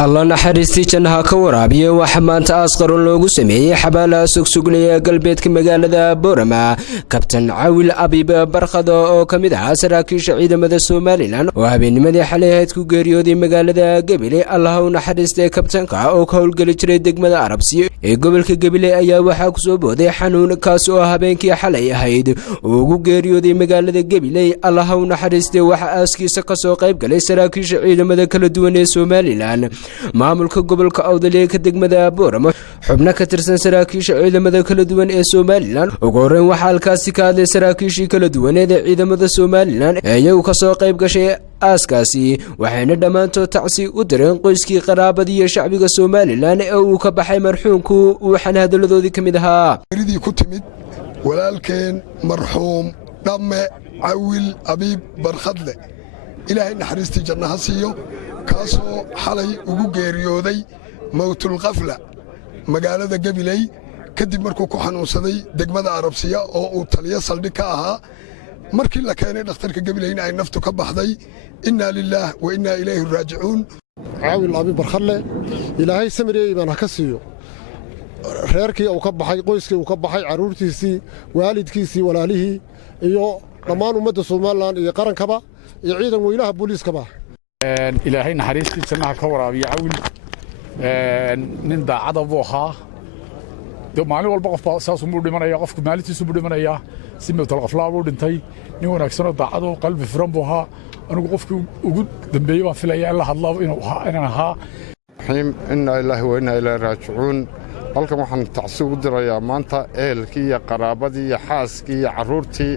الله naxariistii jannaha ka waraabiye waxa maanta asqaran loogu sameeyay xabaalaha sugsugnaaya galbeedka magaalada Boorama kabtan Cawil Abiib Barkhado oo kamid ah saraakiisha ciidamada Soomaaliland oo habeennimadii xalay ahayd ku geeriyooday magaalada Gabiley. Allah u naxariistay kabtanka oo ka howlgali jiray degmada Arabsiyo ee gobolka Gabiley ayaa waxa ku soo booday xanuun kaas oo habeenkii xalay ahayd oo ugu geeriyooday magaalada Gabiley. Allah u naxariistay waxa aaskiisa ka soo qayb galay saraakiisha ciidamada kala duwan ee Soomaaliland maamulka gobolka Awdal ka degmada Boorama xubna ka tirsan saraakiisha ciidamada kala duwan ee Soomaaliland ugu horeyn waxa halkaasi ka hadlay saraakiishii kala duwan ee ciidamada Soomaaliland iyagu ka soo qayb gashay aaskaasi waxayna dhamaantood tacsi u direen qoyskii qaraabadii iyo shacbiga Soomaaliland ee uu ka baxay marxuumku waxaan hadaladoodii kamid ahaa ridii ku timid walaalkeen marxuum dhamme Cawil Abiib Barkhadle ilaahay naxariistii jannaha siiyo kaasoo xalay ugu geeriyooday mawtul qafla magaalada Gabiley kadib markuu ku xanuunsaday degmada Arabsiya oo uu taliye saldhig ka ahaa markii la keenay dhakhtarka Gabileyna ay naftu ka baxday inna lillaah wa inna ilayhi raaji'uun. Cawil Abiib Barkhadle ilaahay samiriyay baan ka siiyo reerkii uu ka baxay qoyskii uu ka baxay caruurtiisii waalidkiisii walaalihii iyo dhammaan ummadda Soomaaliland iyo qarankaba iyo ciidan weynaha booliiskaba ilaahay naxariistii jannaha ka waraabiyo Cawil nin daacad ah buu ahaa maalin walba qof saas uu dhimanaya qofku maalintiisu uu dhimanaya si mawtal qaflaa uu dhintay nin wanaagsan oo daacad oo qalbi furan buu ahaa anigu qofkii ugu dambeeyay baan filayaa in la hadlo inaan ahaa inna ilaahi wa inna ilayhi raaji'uun. halkan waxaan tacsi u dirayaa maanta ehelkii iyo qaraabadii iyo xaaskii iyo caruurtii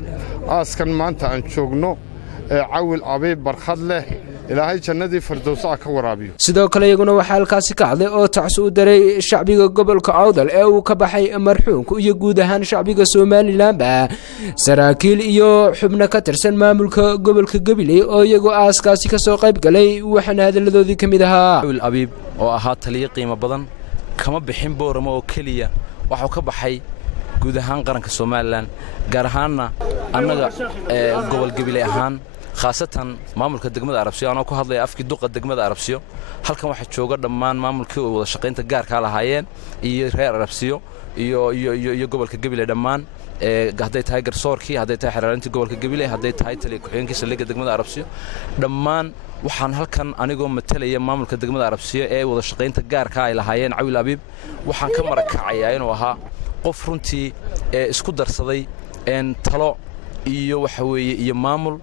aaskan maanta aan joogno Cawil Abiib Barkhadle ilaahay jannadii firdawsa ka waraabiyo. sidoo kale iyaguna waxa halkaasi ka hadlay oo tacsi u diray shacbiga gobolka Awdal ee uu ka baxay marxuumku iyo guud ahaan shacbiga Soomaaliland saraakiil iyo xubna ka tirsan maamulka gobolka Gabiley oo iyagu aaskaasi ka soo qayb galay waxaan hadaladoodii kamid ahaa Cawil Abiib oo ahaa taliye qiimo badan kama bixin Boorama oo kaliya waxa ka baxay guud ahaan qaranka Soomaaliland gaar ahaanna annaga gobol Gabiley ahaan khaasatan maamulka degmada Arabsiyo anoo ku hadlay afkii duqa degmada Arabsiyo halkan waxa jooga dhammaan maamulkii oo wada shaqaynta gaarka lahaayeen iyo reer Arabsiyo iyo gobolka Gabiley dhammaan hadday tahay garsoorkii hadday tahay xiraarintii gobolka Gabiley hadday tahay taliye ku-xigeenkii saldhigga degmada Arabsiyo dhammaan waxaan halkan anigoo matalaya maamulka degmada Arabsiyo ee wada shaqaynta gaarka ay lahaayeen Cawil Abiib waxaan ka marakacayaa inuu ahaa qof runtii isku darsaday talo iyo waxa weeye iyo maamul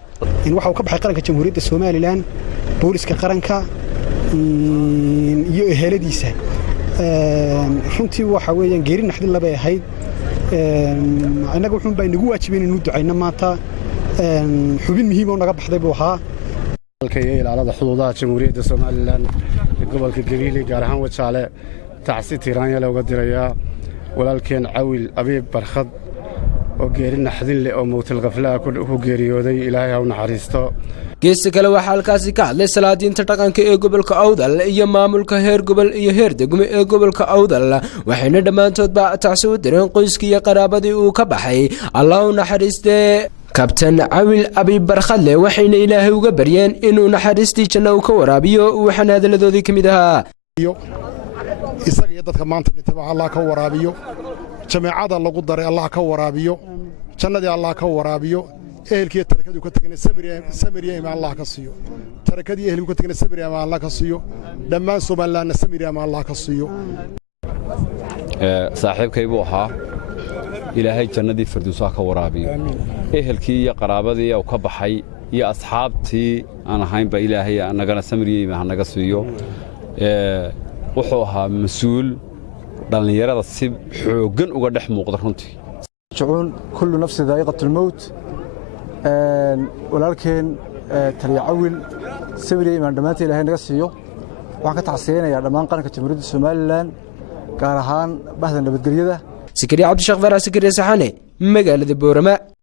in waxa uu ka baxay qaranka jamhuuriyadda Soomaaliland booliska qaranka iyo eheladiisa runtii waxa weeyaan geeri naxdin laba ahayd anaga wuxuu baa inagu waajibeen inuu ducayno maanta xubin muhiim oo naga baxday buu ahaa halkay ilaalada xuduudaha jamhuuriyadda Soomaaliland gobolka Gabiley gaar ahaan Wajaale tacsi tiiraanya looga dirayaa walaalkeen Cawil Abiib Barkhad oo geeri naxdin leh oo mawtal qaflaa ku geeriyooday ilaahay ha u naxariisto. geesta kale waxa halkaasi ka hadlay salaadiinta dhaqanka ee gobolka Awdal iyo maamulka heer gobol iyo heer degmo ee gobolka Awdal waxayna dhamaantood tacsi u direen qoyskii iyo qaraabadii uu ka baxay. Allah u naxariistay kabtan Cawil Abiib Barkhadle waxayna ilaahay uga baryeen inuu naxariistii janno ka waraabiyo waxaan hadaladoodii kamid ahaa isaga iyo dadka maanta dhintay Allah ka waraabiyo jameecada lagu daray Allah ka waraabiyo jannadii Allah ka waraabiyo ehelkii tarakadu ka tagay samiriya imaan Allah ka siiyo tarakadii ehelku ka tagay samiriya imaan Allah ka siiyo dhammaan Soomaaliland samiriya imaan Allah ka siiyo saaxiibkay buu ahaa ilaahay jannadii firdawsa ka waraabiyo ehelkii iyo qaraabadii oo ka baxay iyo asxaabtii aan ahayn ba ilaahay anagana samiriya imaan naga siiyo wuxuu ahaa mas'uul dhalinyarada si xoogan uga dhex muuqda runtii juun kullu nafsi daa'iqatul mawt walaalkeen taliye Cawil sabriye imaan dhamaantii ilaahay naga siiyo waxaan ka tacsiyeenayaa dhammaan qaranka jamhuuriyadda Soomaaliland gaar ahaan bahda nabadgelyada Sikriya Cabdi Sheekh Faraas Sikriya Saxane magaalada Boorama.